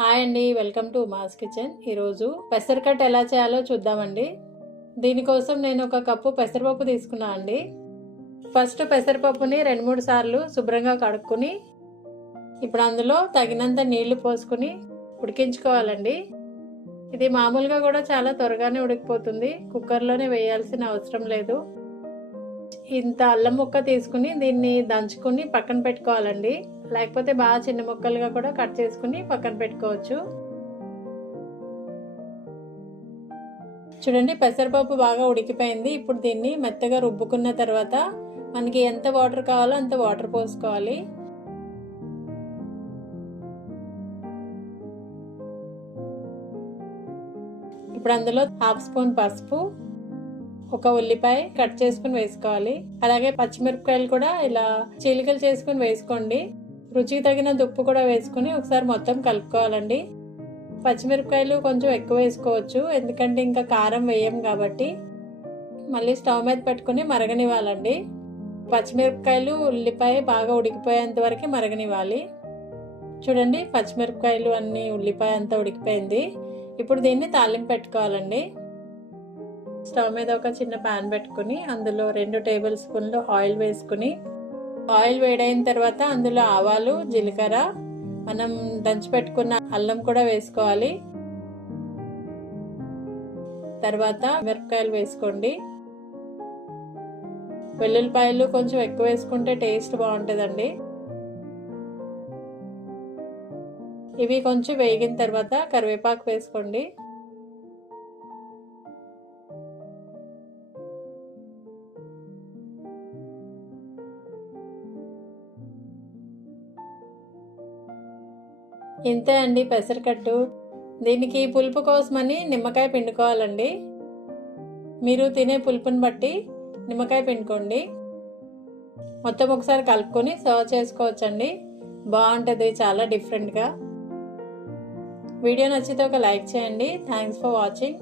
Hi అండి, welcome to Uma's kitchen. ఈరోజు పెసరకట్ ఎలా చేయాలో చూద్దామండి. దీనికోసం నేను ఒక కప్పు పెసరపప్పు తీసుకున్నా అండి. ఫస్ట్ పెసరపప్పుని 2-3 సార్లు శుభ్రంగా కడుక్కుని ఇప్పుడు అందులో తగినంత నీళ్లు పోసుకుని ఉడికించుకోవాలండి. ఇది మామూలుగా కూడా చాలా త్వరగానే ఉడికిపోతుంది, కుక్కర్లోనే వేయాల్సిన అవసరం లేదు. ఇంత అల్లం ముక్క తీసుకుని దీన్ని దంచుకుని పక్కన పెట్టుకోవాలండి. లేకపోతే బాగా చిన్న ముక్కలుగా కూడా కట్ చేసుకుని పక్కన పెట్టుకోవచ్చు. చూడండి, పెసరపప్పు బాగా ఉడికిపోయింది. ఇప్పుడు దీన్ని మెత్తగా రుబ్బుకున్న తర్వాత మనకి ఎంత వాటర్ కావాలో అంత వాటర్ పోసుకోవాలి. ఇప్పుడు అందులో 1/2 స్పూన్ పసుపు, ఒక ఉల్లిపాయ కట్ చేసుకుని వేసుకోవాలి. అలాగే పచ్చిమిరపకాయలు కూడా ఇలా చీలికలు చేసుకుని వేసుకోండి. రుచికి తగిన ఉప్పు కూడా వేసుకుని ఒకసారి మొత్తం కలుపుకోవాలండి. పచ్చిమిరపకాయలు కొంచెం ఎక్కువ వేసుకోవచ్చు, ఎందుకంటే ఇంకా కారం వేయం కాబట్టి. మళ్ళీ స్టవ్ మీద పెట్టుకుని మరగనివ్వాలండి. పచ్చిమిరపకాయలు ఉల్లిపాయ బాగా ఉడికిపోయేంత వరకు మరగనివ్వాలి. చూడండి, పచ్చిమిరపకాయలు అన్ని ఉల్లిపాయ అంతా ఉడికిపోయింది. ఇప్పుడు దీన్ని తాలింపు పెట్టుకోవాలండి. స్టవ్ మీద ఒక చిన్న పాన్ పెట్టుకుని అందులో 2 టేబుల్ స్పూన్లు ఆయిల్ వేసుకుని, ఆయిల్ వేడైన తర్వాత అందులో ఆవాలు, జీలకర్ర, మనం దంచి పెట్టుకున్న అల్లం కూడా వేసుకోవాలి. తర్వాత మిరపకాయలు వేసుకోండి. వెల్లుల్లిపాయలు కొంచెం ఎక్కువ వేసుకుంటే టేస్ట్ బాగుంటుందండి. ఇవి కొంచెం వేగిన తర్వాత కరివేపాకు వేసుకోండి. ఇంతే అండి పెసరకట్టు. దీనికి పులుపు కోసమని నిమ్మకాయ పిండుకోవాలండి. మీరు తినే పులుపుని బట్టి నిమ్మకాయ పిండుకోండి. మొత్తం ఒకసారి కలుపుకొని సర్వ్ చేసుకోవచ్చండి. బాగుంటుంది, చాలా డిఫరెంట్గా. వీడియో నచ్చితే ఒక లైక్ చేయండి. Thanks for watching.